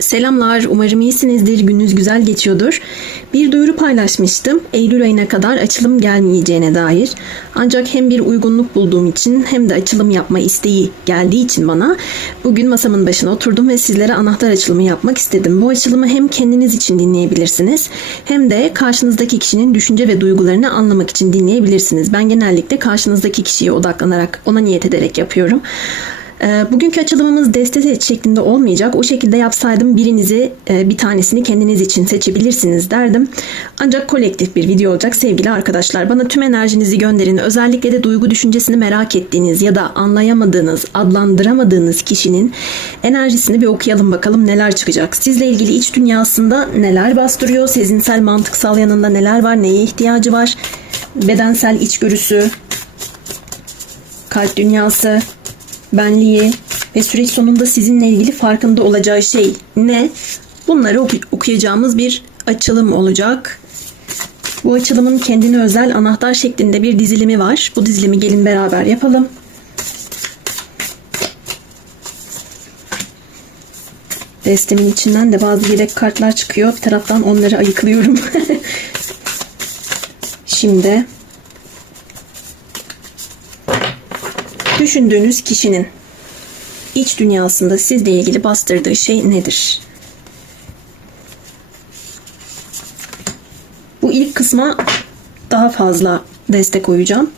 Selamlar, umarım iyisinizdir, gününüz güzel geçiyordur. Bir duyuru paylaşmıştım, Eylül ayına kadar açılım gelmeyeceğine dair. Ancak hem bir uygunluk bulduğum için hem de açılım yapma isteği geldiği için bana bugün masamın başına oturdum ve sizlere anahtar açılımı yapmak istedim. Bu açılımı hem kendiniz için dinleyebilirsiniz hem de karşınızdaki kişinin düşünce ve duygularını anlamak için dinleyebilirsiniz. Ben genellikle karşınızdaki kişiye odaklanarak, ona niyet ederek yapıyorum. Ee, Bugünkü açılımımız deste şeklinde olmayacak. O şekilde yapsaydım birinizi, e, bir tanesini kendiniz için seçebilirsiniz derdim. Ancak kolektif bir video olacak sevgili arkadaşlar. Bana tüm enerjinizi gönderin. Özellikle de duygu düşüncesini merak ettiğiniz ya da anlayamadığınız, adlandıramadığınız kişinin enerjisini bir okuyalım bakalım neler çıkacak. Sizle ilgili iç dünyasında neler bastırıyor? Sezinsel, mantıksal yanında neler var? Neye ihtiyacı var? Bedensel içgörüsü, kalp dünyası, benliği ve süreç sonunda sizinle ilgili farkında olacağı şey ne? Bunları oku- okuyacağımız bir açılım olacak. Bu açılımın kendine özel anahtar şeklinde bir dizilimi var. Bu dizilimi gelin beraber yapalım. Destemin içinden de bazı yedek kartlar çıkıyor. Bir taraftan onları ayıklıyorum. Şimdi Düşündüğünüz kişinin iç dünyasında sizle ilgili bastırdığı şey nedir? Bu ilk kısma daha fazla destek koyacağım.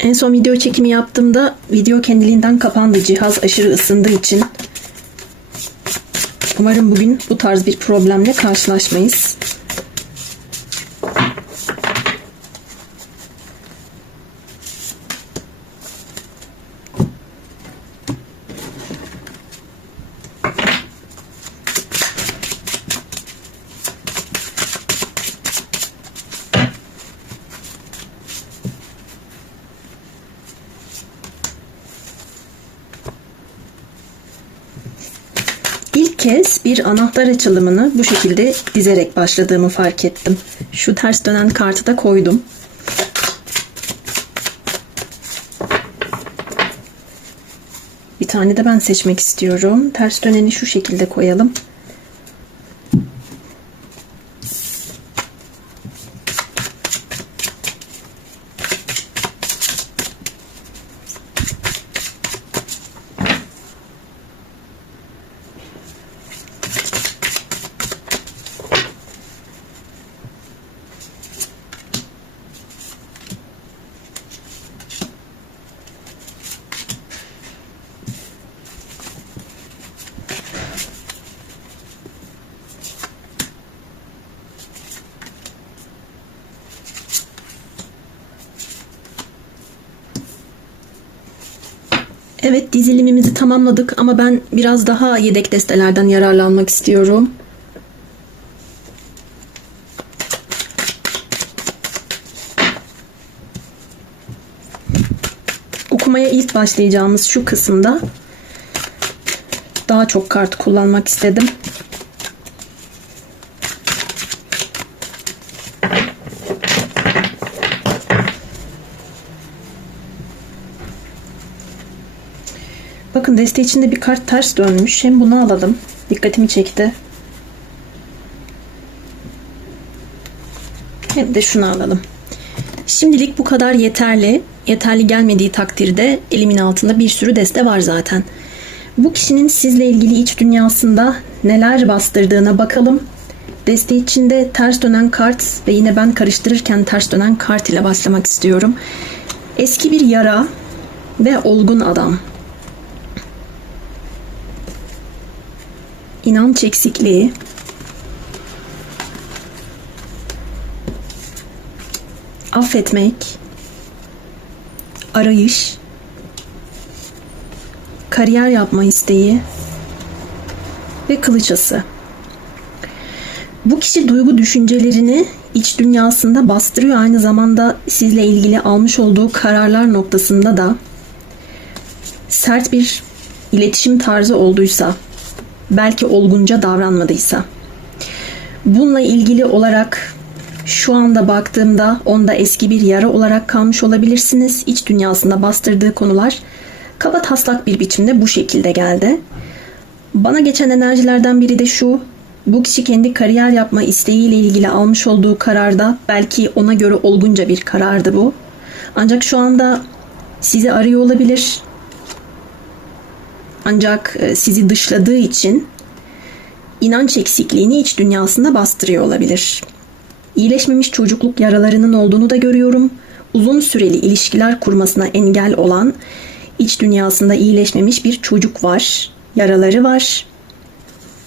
En son video çekimi yaptığımda video kendiliğinden kapandı. Cihaz aşırı ısındığı için. Umarım bugün bu tarz bir problemle karşılaşmayız. Kez bir anahtar açılımını bu şekilde dizerek başladığımı fark ettim. Şu ters dönen kartı da koydum. Bir tane de ben seçmek istiyorum. Ters döneni şu şekilde koyalım. Evet dizilimimizi tamamladık ama ben biraz daha yedek destelerden yararlanmak istiyorum. Okumaya ilk başlayacağımız şu kısımda daha çok kart kullanmak istedim. Bakın deste içinde bir kart ters dönmüş. Hem bunu alalım. Dikkatimi çekti. Hem de şunu alalım. Şimdilik bu kadar yeterli. Yeterli gelmediği takdirde elimin altında bir sürü deste var zaten. Bu kişinin sizle ilgili iç dünyasında neler bastırdığına bakalım. Deste içinde ters dönen kart ve yine ben karıştırırken ters dönen kart ile başlamak istiyorum. Eski bir yara ve olgun adam. İnanç eksikliği, affetmek, arayış, kariyer yapma isteği ve kılıçası. Bu kişi duygu düşüncelerini iç dünyasında bastırıyor. Aynı zamanda sizle ilgili almış olduğu kararlar noktasında da sert bir iletişim tarzı olduysa, belki olgunca davranmadıysa, bununla ilgili olarak şu anda baktığımda onda eski bir yara olarak kalmış olabilirsiniz. İç dünyasında bastırdığı konular kaba taslak bir biçimde bu şekilde geldi. Bana geçen enerjilerden biri de şu. Bu kişi kendi kariyer yapma isteğiyle ilgili almış olduğu kararda belki ona göre olgunca bir karardı bu. Ancak şu anda sizi arıyor olabilir. Ancak e, sizi dışladığı için inanç eksikliğini iç dünyasında bastırıyor olabilir. İyileşmemiş çocukluk yaralarının olduğunu da görüyorum. Uzun süreli ilişkiler kurmasına engel olan iç dünyasında iyileşmemiş bir çocuk var. Yaraları var.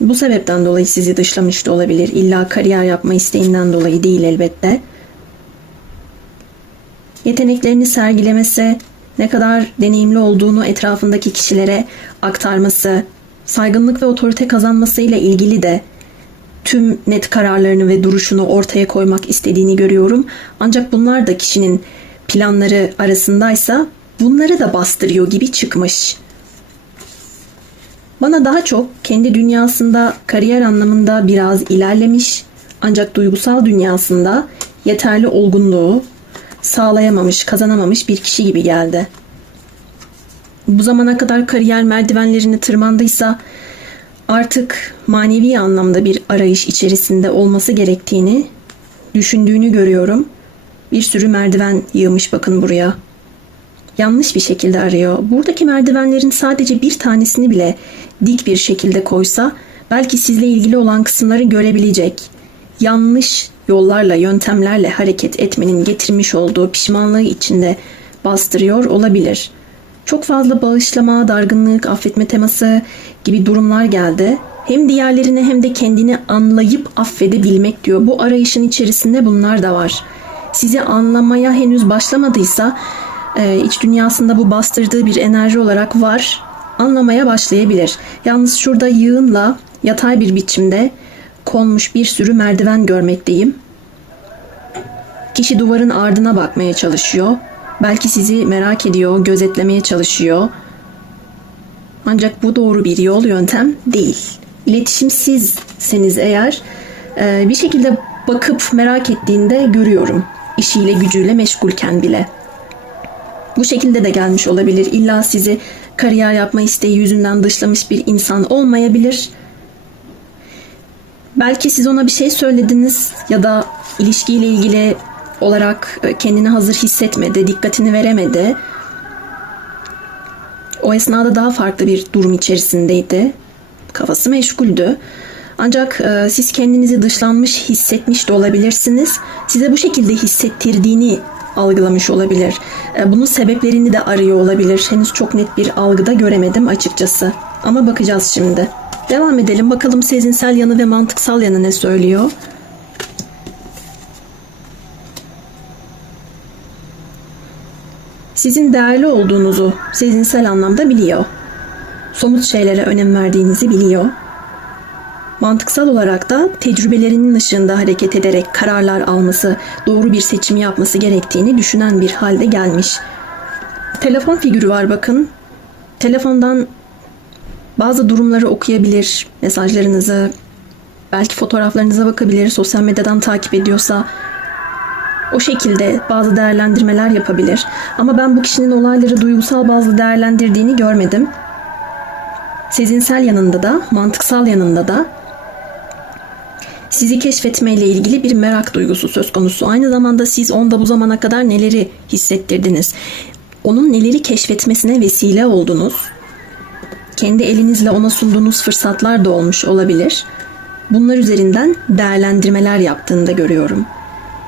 Bu sebepten dolayı sizi dışlamış da olabilir. İlla kariyer yapma isteğinden dolayı değil elbette. Yeteneklerini sergilemesi, ne kadar deneyimli olduğunu etrafındaki kişilere aktarması, saygınlık ve otorite kazanmasıyla ilgili de tüm net kararlarını ve duruşunu ortaya koymak istediğini görüyorum. Ancak bunlar da kişinin planları arasındaysa bunları da bastırıyor gibi çıkmış. Bana daha çok kendi dünyasında kariyer anlamında biraz ilerlemiş ancak duygusal dünyasında yeterli olgunluğu sağlayamamış, kazanamamış bir kişi gibi geldi. Bu zamana kadar kariyer merdivenlerini tırmandıysa artık manevi anlamda bir arayış içerisinde olması gerektiğini düşündüğünü görüyorum. Bir sürü merdiven yığmış bakın buraya. Yanlış bir şekilde arıyor. Buradaki merdivenlerin sadece bir tanesini bile dik bir şekilde koysa belki sizle ilgili olan kısımları görebilecek. Yanlış yollarla, yöntemlerle hareket etmenin getirmiş olduğu pişmanlığı içinde bastırıyor olabilir. Çok fazla bağışlama, dargınlık, affetme teması gibi durumlar geldi. Hem diğerlerini hem de kendini anlayıp affedebilmek diyor. Bu arayışın içerisinde bunlar da var. Sizi anlamaya henüz başlamadıysa e, iç dünyasında bu bastırdığı bir enerji olarak var. Anlamaya başlayabilir. Yalnız şurada yığınla yatay bir biçimde konmuş bir sürü merdiven görmekteyim. Kişi duvarın ardına bakmaya çalışıyor. Belki sizi merak ediyor, gözetlemeye çalışıyor. Ancak bu doğru bir yol, yöntem değil. İletişimsizseniz eğer e, bir şekilde bakıp merak ettiğinde görüyorum. İşiyle gücüyle meşgulken bile. Bu şekilde de gelmiş olabilir. İlla sizi kariyer yapma isteği yüzünden dışlamış bir insan olmayabilir. Belki siz ona bir şey söylediniz ya da ilişkiyle ilgili olarak e, kendini hazır hissetmedi, dikkatini veremedi. O esnada daha farklı bir durum içerisindeydi. Kafası meşguldü. Ancak e, siz kendinizi dışlanmış hissetmiş de olabilirsiniz. Size bu şekilde hissettirdiğini algılamış olabilir. E, bunun sebeplerini de arıyor olabilir. Henüz çok net bir algıda göremedim açıkçası. Ama bakacağız şimdi. Devam edelim. Bakalım sezinsel yanı ve mantıksal yanı ne söylüyor? Sizin değerli olduğunuzu sezinsel anlamda biliyor. Somut şeylere önem verdiğinizi biliyor. Mantıksal olarak da tecrübelerinin ışığında hareket ederek kararlar alması, doğru bir seçim yapması gerektiğini düşünen bir halde gelmiş. Telefon figürü var bakın. Telefondan bazı durumları okuyabilir, mesajlarınızı, belki fotoğraflarınıza bakabilir, sosyal medyadan takip ediyorsa o şekilde bazı değerlendirmeler yapabilir. Ama ben bu kişinin olayları duygusal bazı değerlendirdiğini görmedim. Sezinsel yanında da, mantıksal yanında da sizi keşfetmeyle ilgili bir merak duygusu söz konusu. Aynı zamanda siz onda bu zamana kadar neleri hissettirdiniz? Onun neleri keşfetmesine vesile oldunuz? Kendi elinizle ona sunduğunuz fırsatlar da olmuş olabilir. Bunlar üzerinden değerlendirmeler yaptığını da görüyorum.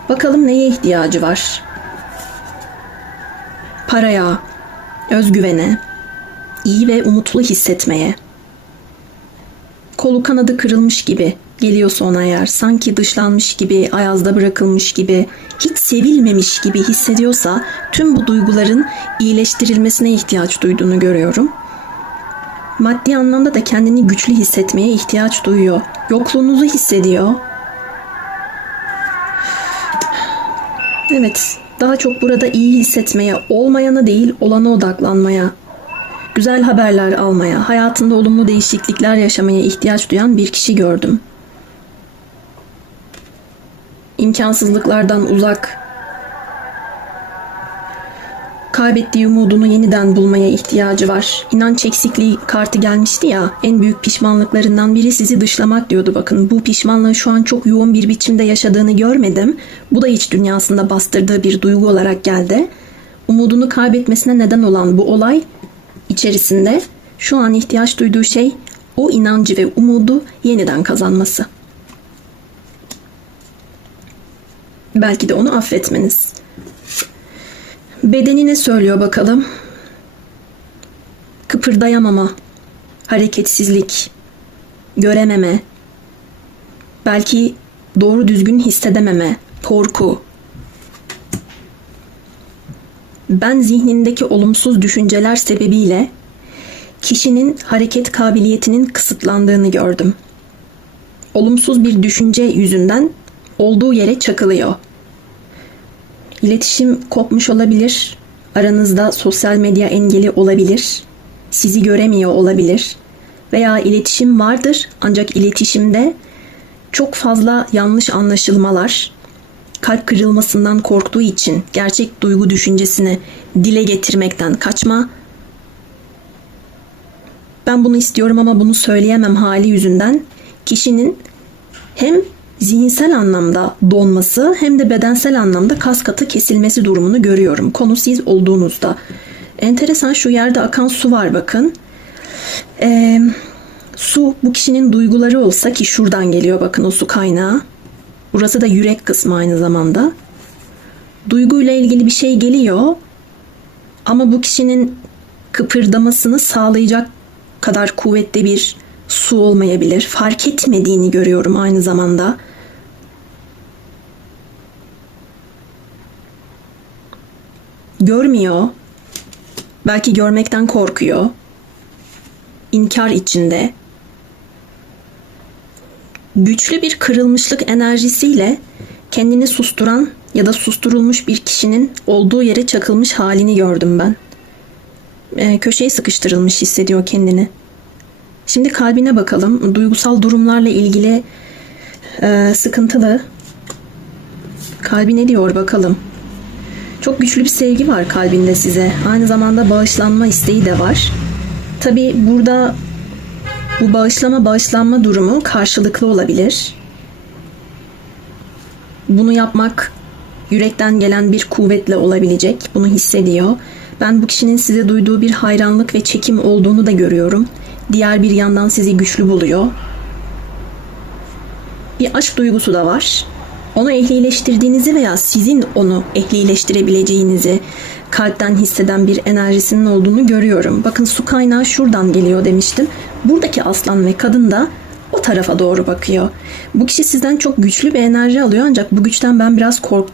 Bakalım neye ihtiyacı var? Paraya, özgüvene, iyi ve umutlu hissetmeye. Kolu kanadı kırılmış gibi geliyorsa ona eğer sanki dışlanmış gibi, ayazda bırakılmış gibi, hiç sevilmemiş gibi hissediyorsa tüm bu duyguların iyileştirilmesine ihtiyaç duyduğunu görüyorum. Maddi anlamda da kendini güçlü hissetmeye ihtiyaç duyuyor. Yokluğunuzu hissediyor. Evet, daha çok burada iyi hissetmeye, olmayana değil olana odaklanmaya, güzel haberler almaya, hayatında olumlu değişiklikler yaşamaya ihtiyaç duyan bir kişi gördüm. İmkansızlıklardan uzak, kaybettiği umudunu yeniden bulmaya ihtiyacı var. İnanç eksikliği kartı gelmişti ya. En büyük pişmanlıklarından biri sizi dışlamak diyordu bakın. Bu pişmanlığı şu an çok yoğun bir biçimde yaşadığını görmedim. Bu da iç dünyasında bastırdığı bir duygu olarak geldi. Umudunu kaybetmesine neden olan bu olay içerisinde şu an ihtiyaç duyduğu şey o inancı ve umudu yeniden kazanması. Belki de onu affetmeniz. Bedeni ne söylüyor bakalım? Kıpırdayamama, hareketsizlik, görememe, belki doğru düzgün hissedememe, korku. Ben zihnindeki olumsuz düşünceler sebebiyle kişinin hareket kabiliyetinin kısıtlandığını gördüm. Olumsuz bir düşünce yüzünden olduğu yere çakılıyor. İletişim kopmuş olabilir. Aranızda sosyal medya engeli olabilir. Sizi göremiyor olabilir. Veya iletişim vardır ancak iletişimde çok fazla yanlış anlaşılmalar, kalp kırılmasından korktuğu için gerçek duygu düşüncesini dile getirmekten kaçma, ben bunu istiyorum ama bunu söyleyemem hali yüzünden kişinin hem zihinsel anlamda donması hem de bedensel anlamda kas katı kesilmesi durumunu görüyorum. Konu siz olduğunuzda. Enteresan şu yerde akan su var bakın. Ee, su bu kişinin duyguları olsa ki şuradan geliyor bakın o su kaynağı. Burası da yürek kısmı aynı zamanda. Duyguyla ilgili bir şey geliyor ama bu kişinin kıpırdamasını sağlayacak kadar kuvvetli bir su olmayabilir. Fark etmediğini görüyorum aynı zamanda. Görmüyor. Belki görmekten korkuyor. İnkar içinde. Güçlü bir kırılmışlık enerjisiyle kendini susturan ya da susturulmuş bir kişinin olduğu yere çakılmış halini gördüm ben. E, köşeye sıkıştırılmış hissediyor kendini. Şimdi kalbine bakalım. Duygusal durumlarla ilgili e, sıkıntılı. Kalbi ne diyor bakalım. Çok güçlü bir sevgi var kalbinde size. Aynı zamanda bağışlanma isteği de var. Tabi burada bu bağışlama bağışlanma durumu karşılıklı olabilir. Bunu yapmak yürekten gelen bir kuvvetle olabilecek. Bunu hissediyor. Ben bu kişinin size duyduğu bir hayranlık ve çekim olduğunu da görüyorum. Diğer bir yandan sizi güçlü buluyor. Bir aşk duygusu da var. Onu ehlileştirdiğinizi veya sizin onu ehlileştirebileceğinizi kalpten hisseden bir enerjisinin olduğunu görüyorum. Bakın su kaynağı şuradan geliyor demiştim. Buradaki aslan ve kadın da o tarafa doğru bakıyor. Bu kişi sizden çok güçlü bir enerji alıyor ancak bu güçten ben biraz kork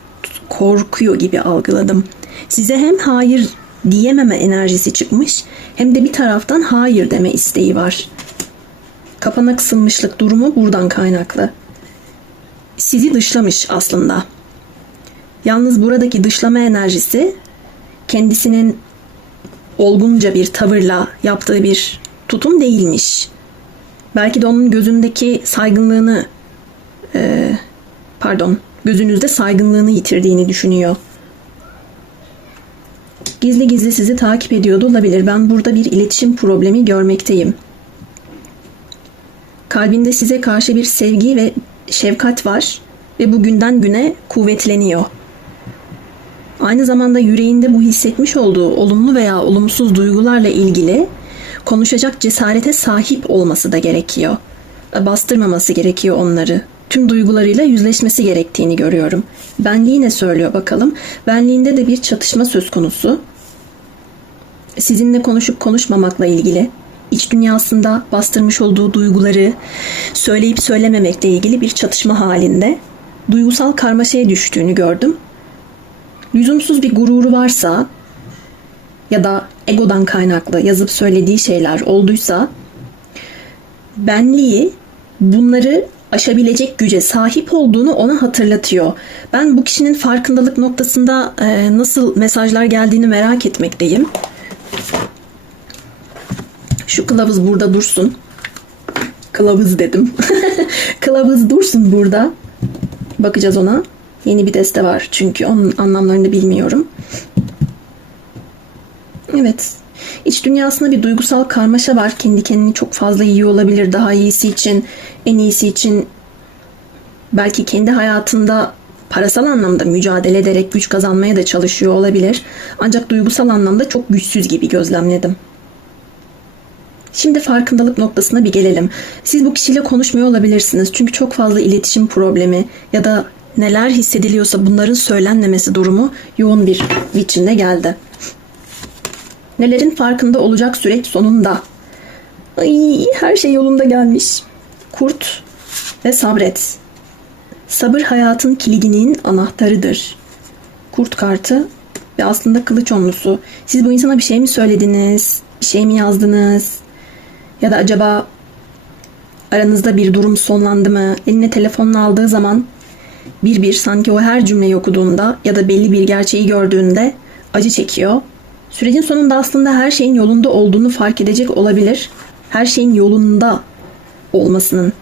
korkuyor gibi algıladım. Size hem hayır diyememe enerjisi çıkmış hem de bir taraftan hayır deme isteği var. Kapana kısılmışlık durumu buradan kaynaklı. Sizi dışlamış aslında. Yalnız buradaki dışlama enerjisi kendisinin olgunca bir tavırla yaptığı bir tutum değilmiş. Belki de onun gözündeki saygınlığını e, pardon gözünüzde saygınlığını yitirdiğini düşünüyor gizli gizli sizi takip ediyordu olabilir. Ben burada bir iletişim problemi görmekteyim. Kalbinde size karşı bir sevgi ve şefkat var ve bu günden güne kuvvetleniyor. Aynı zamanda yüreğinde bu hissetmiş olduğu olumlu veya olumsuz duygularla ilgili konuşacak cesarete sahip olması da gerekiyor. Bastırmaması gerekiyor onları. Tüm duygularıyla yüzleşmesi gerektiğini görüyorum. Benliği ne söylüyor bakalım. Benliğinde de bir çatışma söz konusu sizinle konuşup konuşmamakla ilgili, iç dünyasında bastırmış olduğu duyguları söyleyip söylememekle ilgili bir çatışma halinde duygusal karmaşaya düştüğünü gördüm. Lüzumsuz bir gururu varsa ya da egodan kaynaklı yazıp söylediği şeyler olduysa benliği bunları aşabilecek güce sahip olduğunu ona hatırlatıyor. Ben bu kişinin farkındalık noktasında e, nasıl mesajlar geldiğini merak etmekteyim. Şu kılavuz burada dursun. Kılavuz dedim. kılavuz dursun burada. Bakacağız ona. Yeni bir deste var çünkü onun anlamlarını bilmiyorum. Evet. İç dünyasında bir duygusal karmaşa var. Kendi kendini çok fazla yiyor olabilir. Daha iyisi için, en iyisi için belki kendi hayatında parasal anlamda mücadele ederek güç kazanmaya da çalışıyor olabilir. Ancak duygusal anlamda çok güçsüz gibi gözlemledim. Şimdi farkındalık noktasına bir gelelim. Siz bu kişiyle konuşmuyor olabilirsiniz. Çünkü çok fazla iletişim problemi ya da neler hissediliyorsa bunların söylenmemesi durumu yoğun bir biçimde geldi. Nelerin farkında olacak süreç sonunda. Ay, her şey yolunda gelmiş. Kurt ve sabret. Sabır hayatın kilidinin anahtarıdır. Kurt kartı ve aslında kılıç onlusu. Siz bu insana bir şey mi söylediniz? Bir şey mi yazdınız? Ya da acaba aranızda bir durum sonlandı mı? Eline telefonunu aldığı zaman bir bir sanki o her cümleyi okuduğunda ya da belli bir gerçeği gördüğünde acı çekiyor. Sürecin sonunda aslında her şeyin yolunda olduğunu fark edecek olabilir. Her şeyin yolunda olmasının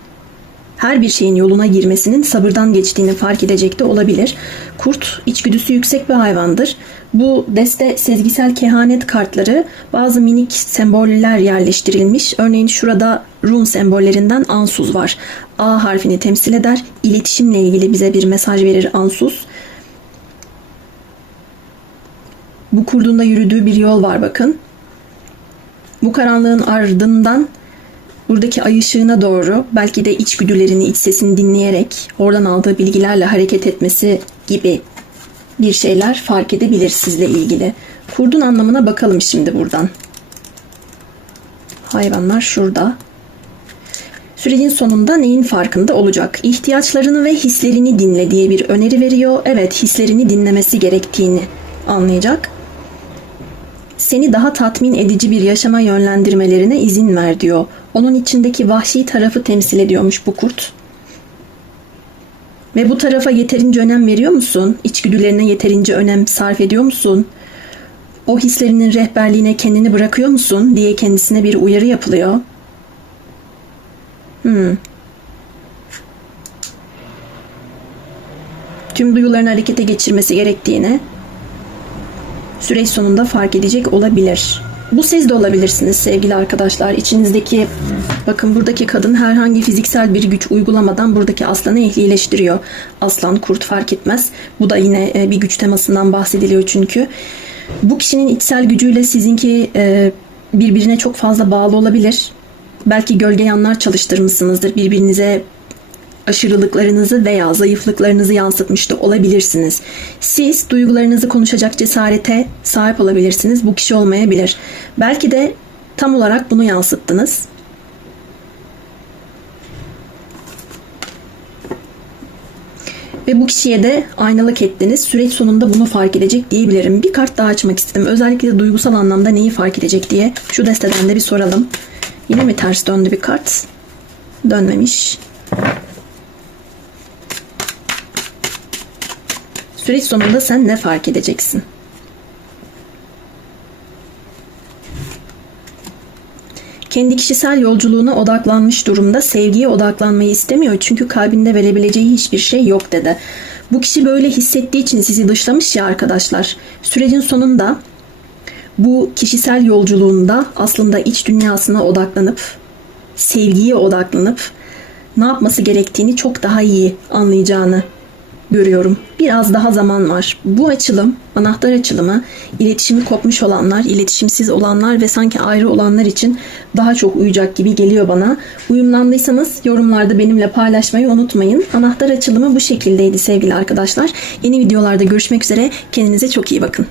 her bir şeyin yoluna girmesinin sabırdan geçtiğini fark edecek de olabilir. Kurt içgüdüsü yüksek bir hayvandır. Bu deste sezgisel kehanet kartları bazı minik semboller yerleştirilmiş. Örneğin şurada run sembollerinden ansuz var. A harfini temsil eder. İletişimle ilgili bize bir mesaj verir ansuz. Bu kurdun yürüdüğü bir yol var bakın. Bu karanlığın ardından buradaki ay ışığına doğru belki de içgüdülerini, iç sesini dinleyerek oradan aldığı bilgilerle hareket etmesi gibi bir şeyler fark edebilir sizle ilgili. Kurdun anlamına bakalım şimdi buradan. Hayvanlar şurada. Sürecin sonunda neyin farkında olacak? İhtiyaçlarını ve hislerini dinle diye bir öneri veriyor. Evet, hislerini dinlemesi gerektiğini anlayacak. Seni daha tatmin edici bir yaşama yönlendirmelerine izin ver diyor. Onun içindeki vahşi tarafı temsil ediyormuş bu kurt. Ve bu tarafa yeterince önem veriyor musun? İçgüdülerine yeterince önem sarf ediyor musun? O hislerinin rehberliğine kendini bırakıyor musun diye kendisine bir uyarı yapılıyor. Hmm. Tüm duyularını harekete geçirmesi gerektiğini süreç sonunda fark edecek olabilir. Bu siz de olabilirsiniz sevgili arkadaşlar. İçinizdeki bakın buradaki kadın herhangi fiziksel bir güç uygulamadan buradaki aslanı ehlileştiriyor. Aslan kurt fark etmez. Bu da yine e, bir güç temasından bahsediliyor çünkü. Bu kişinin içsel gücüyle sizinki e, birbirine çok fazla bağlı olabilir. Belki gölge yanlar çalıştırmışsınızdır. Birbirinize aşırılıklarınızı veya zayıflıklarınızı yansıtmış da olabilirsiniz. Siz duygularınızı konuşacak cesarete sahip olabilirsiniz. Bu kişi olmayabilir. Belki de tam olarak bunu yansıttınız. Ve bu kişiye de aynalık ettiniz. Süreç sonunda bunu fark edecek diyebilirim. Bir kart daha açmak istedim. Özellikle duygusal anlamda neyi fark edecek diye şu desteden de bir soralım. Yine mi ters döndü bir kart? Dönmemiş. Süreç sonunda sen ne fark edeceksin? Kendi kişisel yolculuğuna odaklanmış durumda sevgiye odaklanmayı istemiyor çünkü kalbinde verebileceği hiçbir şey yok dedi. Bu kişi böyle hissettiği için sizi dışlamış ya arkadaşlar. Sürecin sonunda bu kişisel yolculuğunda aslında iç dünyasına odaklanıp sevgiye odaklanıp ne yapması gerektiğini çok daha iyi anlayacağını görüyorum. Biraz daha zaman var. Bu açılım, anahtar açılımı iletişimi kopmuş olanlar, iletişimsiz olanlar ve sanki ayrı olanlar için daha çok uyacak gibi geliyor bana. Uyumlandıysanız yorumlarda benimle paylaşmayı unutmayın. Anahtar açılımı bu şekildeydi sevgili arkadaşlar. Yeni videolarda görüşmek üzere. Kendinize çok iyi bakın.